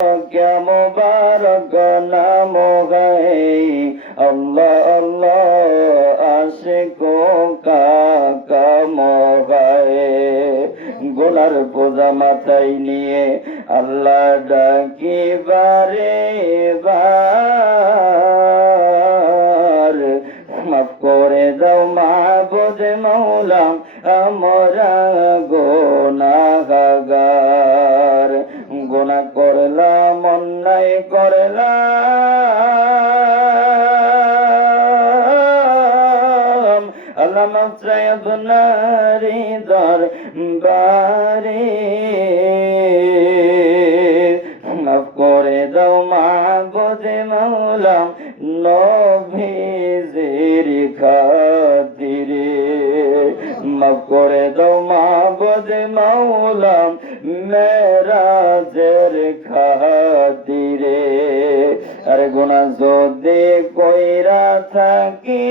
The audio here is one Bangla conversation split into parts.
क्या मुबारक नाम है अल्लाह अल्लाह आशिकों का काम है গোলার পূজা মাথায় নিয়ে আল্লাহ ডাকি বারে বার মাফ করে দাও মাহবুদ মৌলাম আমরা গোনাগার করলাম অন্যায় করলাম আল্লাহ দর বারে করে দাও মাহবুদে মৌলা নভিজির খাতিরে। মাফ করে দাও মৌলা মেরাজের যদি কইরা থাকি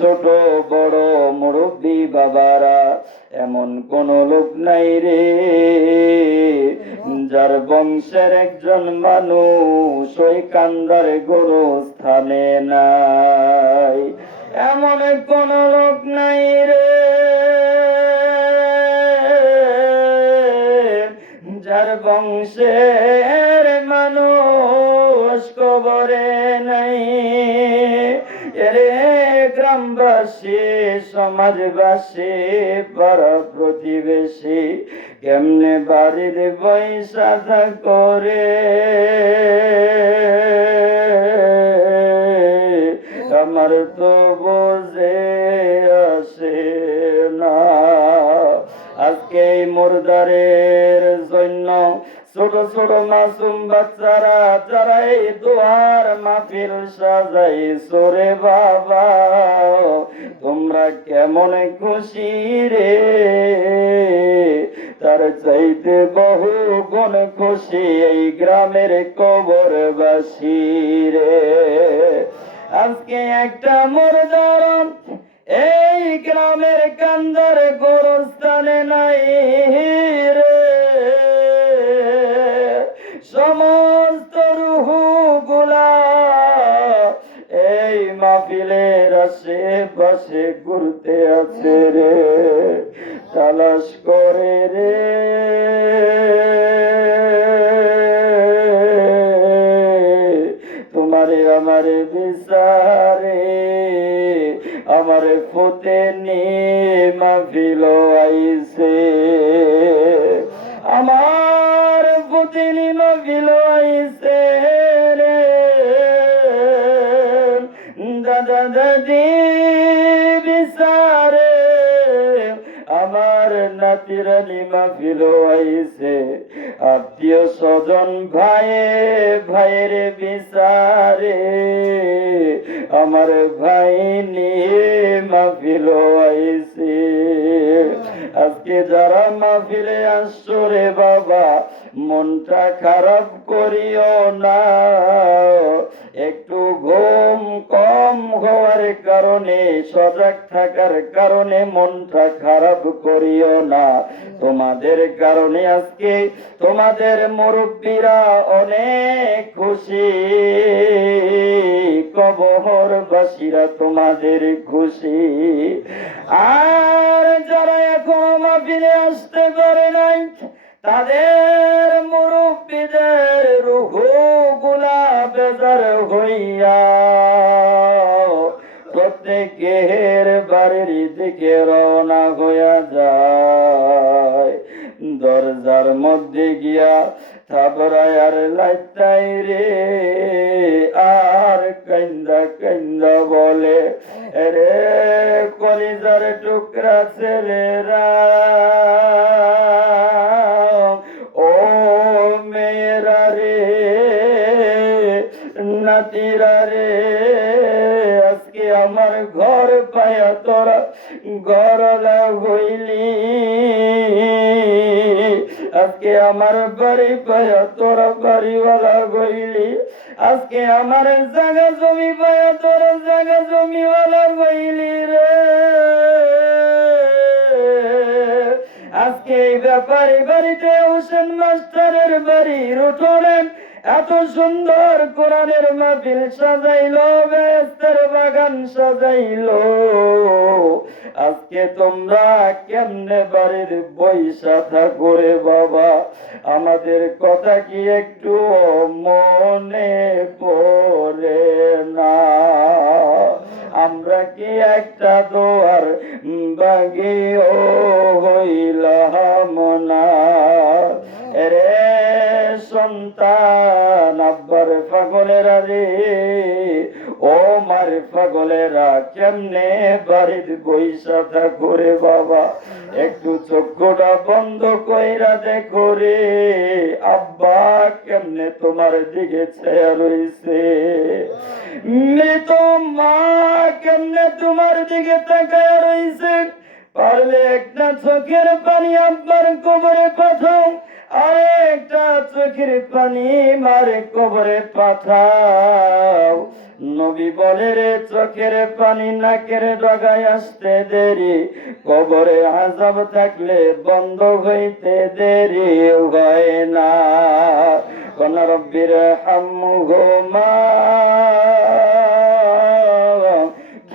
ছোট বড় মুরব্বী বাবারা, এমন কোন লোক নাই রে। যার বংশের একজন মানুষ ওই কান্দার গরু স্থানে নাই। এমন কোন লোক নাই রে। যার বংশের মানুষ কবরে নাই। গ্রামবাসী সমাজবাসী পাড়া প্রতিবেশী, কেমনে বাড়ির পয়সা করে? আমার তো বোঝে আসে না, আজকে মুরদারের জন্য ছোট ছোট মাসুম বাচ্চারা যারা এই দোয়ার মাহফিল সাজাই, সোরে বাবা, তোমরা কেমন খুশি রে? তার চাইতে বহু গুণ খুশি এই গ্রামের কবরবাসী রে। আজকে একটা মুরদারম এই গ্রামের কান্দার গোরস্থানে নাই রে। সমস্ত রুহু গুলা এই মাহফিলের আশেপাশে ঘুরতে আছে রে, তালাশ করে রে। তোমারে আমারে বিচারে, আমারে ফতে নে মাহফিল আইছে। আমার নাতির ফিল আইছে। আত্মীয় স্বজন ভাইয়ে, ভাইয়ের বিচারে। আমার ভাই নিয়ে মাহফিল আইছে। আজকে যারা মাহফিলে আসছো রে বাবা, মনটা খারাপ করিও না। একটু ঘুম কম হওয়ার কারণে, সজাগ থাকার কারণে মনটা খারাপ করিও না। তোমাদের কারণে আজকে তোমাদের মুরব্বীরা অনেক খুশি। কবহর কবহরবাসীরা তোমাদের খুশি। আর যারা এখন ফিরে আসতে পারে নাই তাদের মুরব্বীদের রুহগুলা বেজার হইয়া, প্রত্যেকের বাড়ির দিকে রওনা হইয়া যায়। দরজা রাস্তার মধ্যে গিয়া থাবরায় আর লাইতাই রে, আর কান্দা কান্দা বলে রে কলিজার টুকরা ছেলেরা আমার জায়গা জমি পায়া তোর জায়গা জমিওয়ালা বইলি রে। আজকে এই ব্যাপারে বাড়িতে হোসেন মাস্টারের বাড়ি উঠোনেন এত সুন্দর কোরআনের মাহফিল সাজাইলো বেস্তের বাগান সাজাইলো। আজকে তোমরা কেমনে বাড়ির বৈশা থাকরে বাবা? আমাদের কথা কি একটু মনে পড়ে না? আমরা কি একটা দোয়ার বাগিও হইলাম না? রে সন্তান, আব্বার পাগলেরা রে ও মার পাগলেরা কেমনে বাড়ির বৈশা করে বাবা? একটু চক্ষুটা বন্ধ কইরা দেখো রে। আব্বা, কেমনে তোমার দিকে ছায়া রইছে? মৃত মা, কেমনে তোমার দিকে তাকায় রইছে? পারলে একটা চোখের পানি আব্বার কবরে পাঠাও আর একটা চোখের পানি মারে কবরে পাঠাও। নবী বলে রে, চোখের পানি নাকের ডগায় আসতে দেরি, কবরে আজাব থাকলে বন্ধ হইতে দেরি হয় না। কোন রব্বির হাম্মুহুমা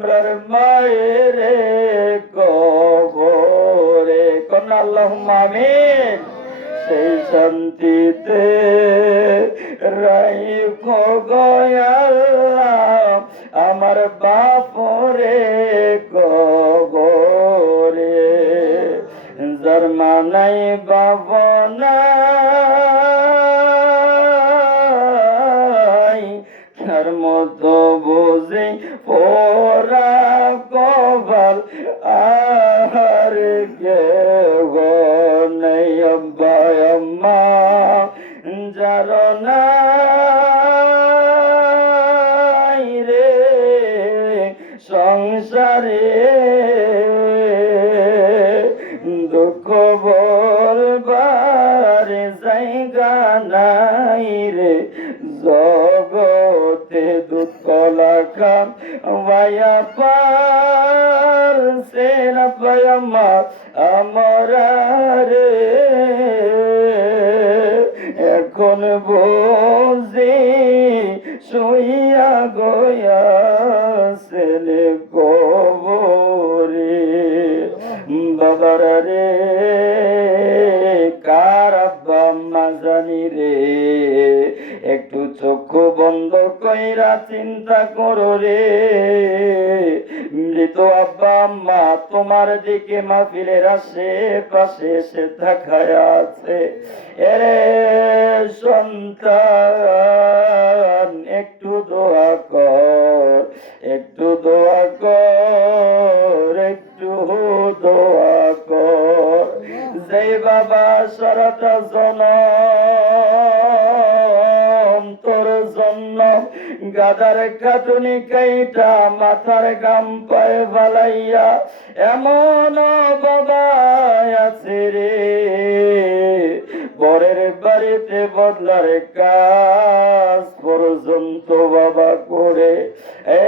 আমরার মায়ের কবরে কোন আল্লাহ আমিন। সেই শান্তিতে রাইখো কে এখন বুঝি শুইয়া গয়া কবরে? বাবার রে, কার আব্বা জানি রে? একটু চক্ষু বন্ধ কইরা চিন্তা করো রে। মৃত আব্বা, আম্মা, তোমার দিকে মাহফিলের আশেপাশে এসে তাকায় আছে। এরে সন্তান, একটু দোয়া কর, একটু দোয়া কর, একটু দোয়া কর। যে বাবা সারাটা জনম, তোর জন্য গাদার কাটুনি কাইটা মাথার ফালাইয়া এমন বাবা রে। বরের বাড়িতে বদলার কাজ পর্যন্ত বাবা করে। এ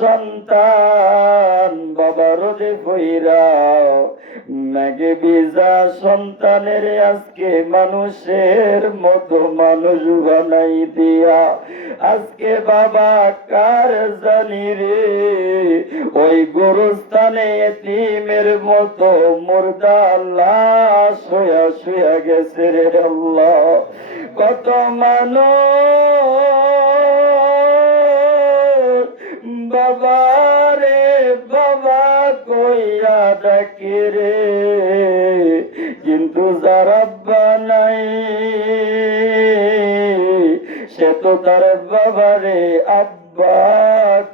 সন্তান বাবা রোদে ফইরা নাগে বিজা সন্তানের আজকে মানুষের মতো মানুষ বানাই দিয়া? আজকে বাবা কার জানি রে? ওই গোরস্থানে এতিমের মতো মুর্দা লাশ হইয়া শুয়া গেছে রে আল্লাহ। কত মানুষ বাবা রে বাবা কইয়া ডাকে রে। বাবারে আব্বা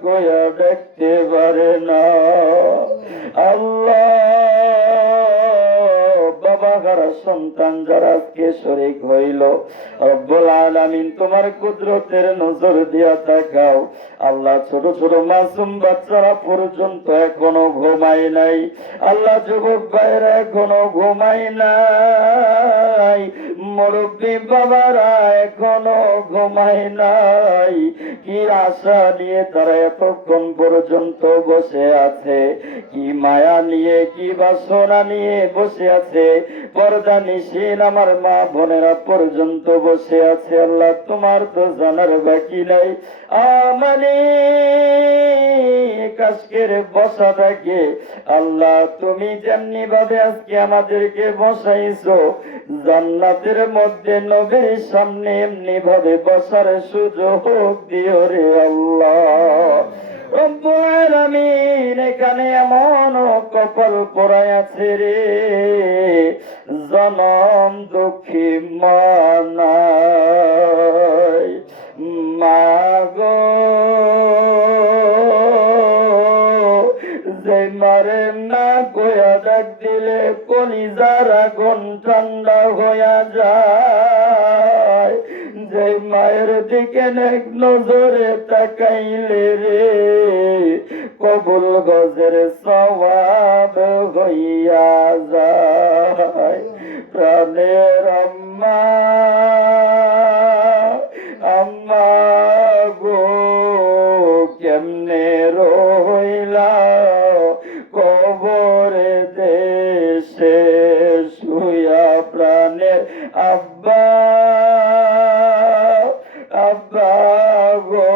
কয়া দেখতে পারে না। আল্লাহ বাবা কারা সন্তান যারা আজকে শরিক হইল আলামিন তোমার কুদরতের নজর দিয়া তাকাও আল্লাহ, ছোট ছোট মাসুম বাচ্চারা পর্যন্ত এখনও ঘুমায় নাই। আল্লাহ, যুবক ভাইরা এখনও ঘুমায় নাই। মুরব্বী বাবারা এখনও ঘুমায় নাই। কি আশা নিয়ে তারা এতক্ষণ পর্যন্ত বসে আছে? কি মায়া নিয়ে, কি বাসনা নিয়ে বসে আছে? পর্দা নিশীন আমার মা বোনেরা পর্যন্ত বসে আছে আল্লাহ তোমার তো জানার বাকি নাই। আমানে কাজকের বসা থাকে। আল্লাহ তুমি যেমনি ভাবে আজকে আমাদেরকে বসাইছো, জান্নাতের মধ্যে নবীর সামনে এমনি ভাবে বসার সুযোগ দিও রে আল্লাহ। এখানে এমন কপাল পড়ায় আছে রে। জনম দুঃখী মানাই মাগো, যে মারে না গোয়া ডাক দিলে কলিজার আগুন ঠান্ডা হইয়া যায়। মায়ের দিকে এক নজরে তাকাইলে রে, কবুল গজের সবাব হইয়া যায়। প্রাণের আম্মা আম্মা গো, কেমনে রইলা কবরে দেশে শুয়া প্রাণের আব্বা গো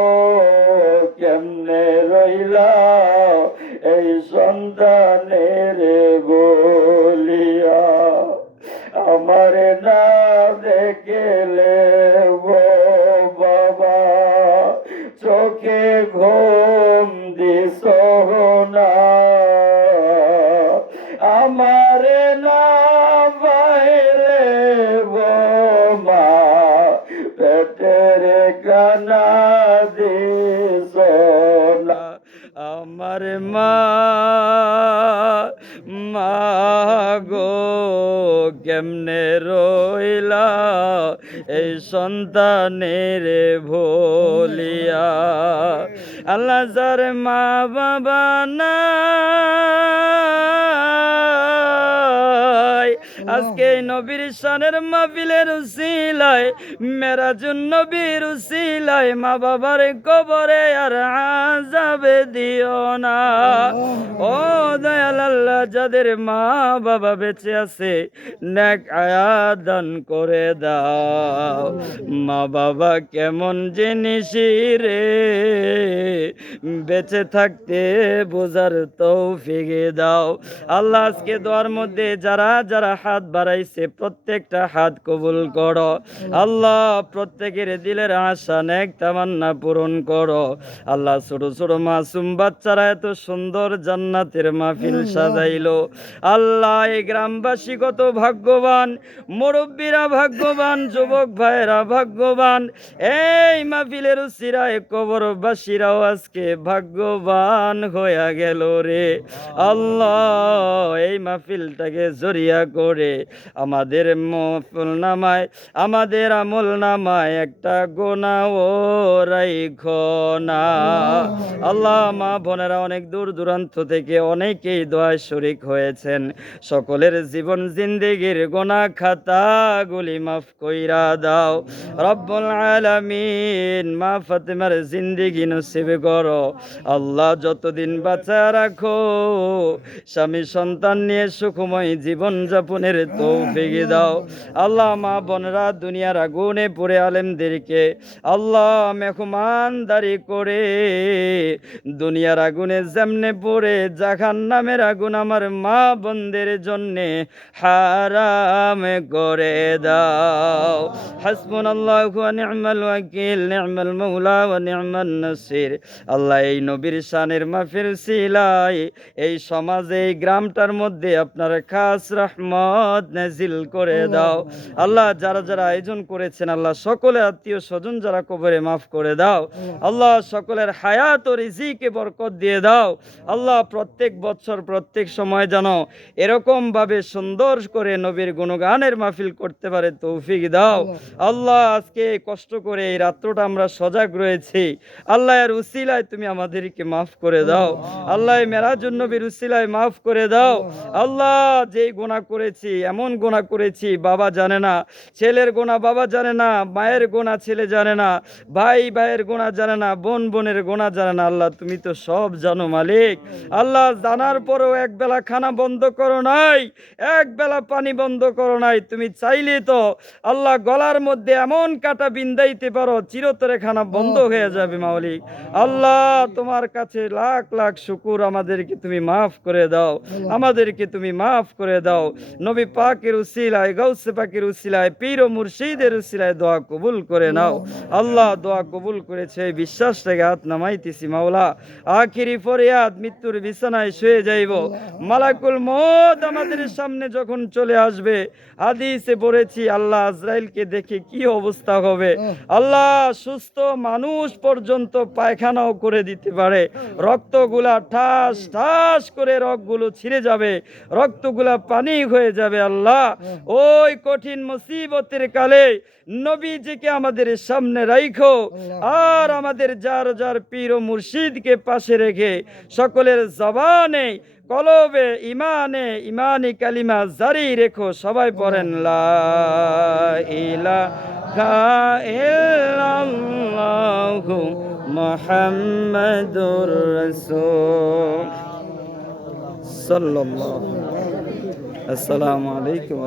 আমার মা মা গো কেমনে রইলা এই সন্তানের ভোলিয়া? আল্লাহ যার মা বাবা নাই আজকে নবীর শানের মাহফিলের উসিলায় মেরাজুন নবীর উসিলায় মা বাবার কবরে আর আজাবে দিও না। ও দয়াল আল্লাহ যাদের মা বাবা বেঁচে আছে নেক আয়াত দান করে দাও। মা বাবা কেমন জিনিস রে বেঁচে থাকতে বোঝার তৌফিকে দাও। আল্লাহ আজকে দোয়ার মধ্যে যারা যারা হাত বাড়াইছে প্রত্যেকটা হাত কবুল করো। আল্লাহ প্রত্যেকের দিলের আশা নেক তামান্না পূরণ করো। আল্লাহ ছোট ছোট মাসুম বাচ্চারা এত সুন্দর জান্নাতের মাহফিল সাজাইলো। আল্লাহ এই গ্রামবাসী কত ভাগ্যবান। মুরব্বীরা ভাগ্যবান যুবক ভাইরা ভাগ্যবান। এই মাহফিলের উসিরায় কবরবাসীরাও আজকে ভাগ্যবান হইয়া গেল রে। আল্লাহ এই মাহফিলটাকে জরিয়া করে আমাদের মফল নামায়, আমাদের আমল নামায় একটা গোনাও রাইখো না আল্লাহ, মা বোনেরা অনেক দূর দূরান্ত থেকে অনেকেই দোয়ায় শরিক হয়েছেন। সকলের জীবন জিন্দেগির গোনা খাতাগুলি মাফ কইরা দাও। রব্বুল আলামিন, মা ফাতেমার জিন্দেগি নসিব করো। আল্লাহ, যতদিন বাঁচা রাখো, স্বামী সন্তান নিয়ে সুখময় জীবন যাপনের তৌফিক দাও। আল্লাহ মা বোনরা দুনিয়ার আগুনে পড়ে আলেমদেরকে আল্লাহ মেহমানদারি করে দুনিয়ার আগুনে যেমনে পড়ে জাহান নামের আগুন আমার মা বোনদের জন্যে হারাম করে দাও। হাসবুন আল্লাহ নি'মাল ওয়াকিল, নি'মাল মৌলা ওয়া নি'মান নাসির। আল্লাহ এই নবীর শানের মাফির সিলাই, এই সমাজে, এই গ্রামটার মধ্যে আপনার খাস রহমত নাজিল করে দাও। আল্লাহ যারা যারা আয়োজন করেছেন আল্লাহ সকলে আত্মীয় স্বজন যারা কবরে মাফ করে দাও। আল্লাহ সকলের হায়াত ও রিজিকে বরকত দিয়ে দাও। আল্লাহ প্রত্যেক বছর প্রত্যেক সময় যেন এরকম ভাবে সুন্দর করে নবীর গুণগানের মাহফিল করতে পারে তৌফিক দাও। আল্লাহ আজকে কষ্ট করে এই রাত্রটা আমরা সজাগ রয়েছি। আল্লাহ এর উসিলায় তুমি আমাদেরকে মাফ করে দাও। আল্লাহ মেরাজুন নবীর উসিলায় মাফ করে দাও। আল্লাহ যেই গোনা করেছি, এমন গোনা করেছি, বাবা জানে না। ছেলের গোনা বাবা জানে না, মায়ের গোনা ছেলে জানে না, ভাই ভাইয়ের গোনা জানে না, বোন বোনের গোনা জানে না। আল্লাহ, তুমি তো সব জানো, মালিক। আল্লাহ, জানার পরেও এক বেলা খানা বন্ধ করো নাই, এক বেলা পানি বন্ধ করো নাই। তুমি চাইলে তো আল্লাহ গলার মধ্যে এমন কাটা বিন্দাইতে পারো, চিরতরে খানা বন্ধ হয়ে যাবে, মালিক। আল্লাহ, তোমার কাছে লাখ লাখ শুকুর আমাদেরকে তুমি মাফ করে দাও। আমাদেরকে তুমি মাফ করে দাও। নবী পাকের উসিলায় গৌসে পাকের উসিলায়, পীর মুর্শিদের উসিলায় দোয়া কবুল করে নাও। আল্লাহ দোয়া কবুল করেছে এই বিশ্বাসটাকে হাত নামাইতেছি মাওলা। আখিরি ফরিয়াদ, মৃত্যুর বিছানায় শুয়ে যাইব। মালাকুল মত আমাদের সামনে যখন চলে আসবে, হাদিসে পড়েছি, আল্লাহ আজরাইলকে দেখে কি অবস্থা হবে? আল্লাহ সুস্থ মানুষ পর্যন্ত পায়খানাও করে দিতে পারে। রক্তগুলা ঠাস ঠাস করে রক্তগুলো ছিঁড়ে যাবে। রক্তগুলা পানি হয়ে যাবে আল্লাহ। ওই কঠিন মুসিবতের কালে নবীজিকে আমাদের সামনে রাইখো আর আমাদের যার যার পীর ও মুর্শিদকে পাশে রেখে সকলের জবানে কলবে ইমানে ইমানি কালিমা জারি রেখো। সবাই পড়েন লা ইলাহা ইল্লাল্লাহু মুহাম্মাদুর রাসূল। সাল্লাল্লাহু আসসালামু আলাইকুম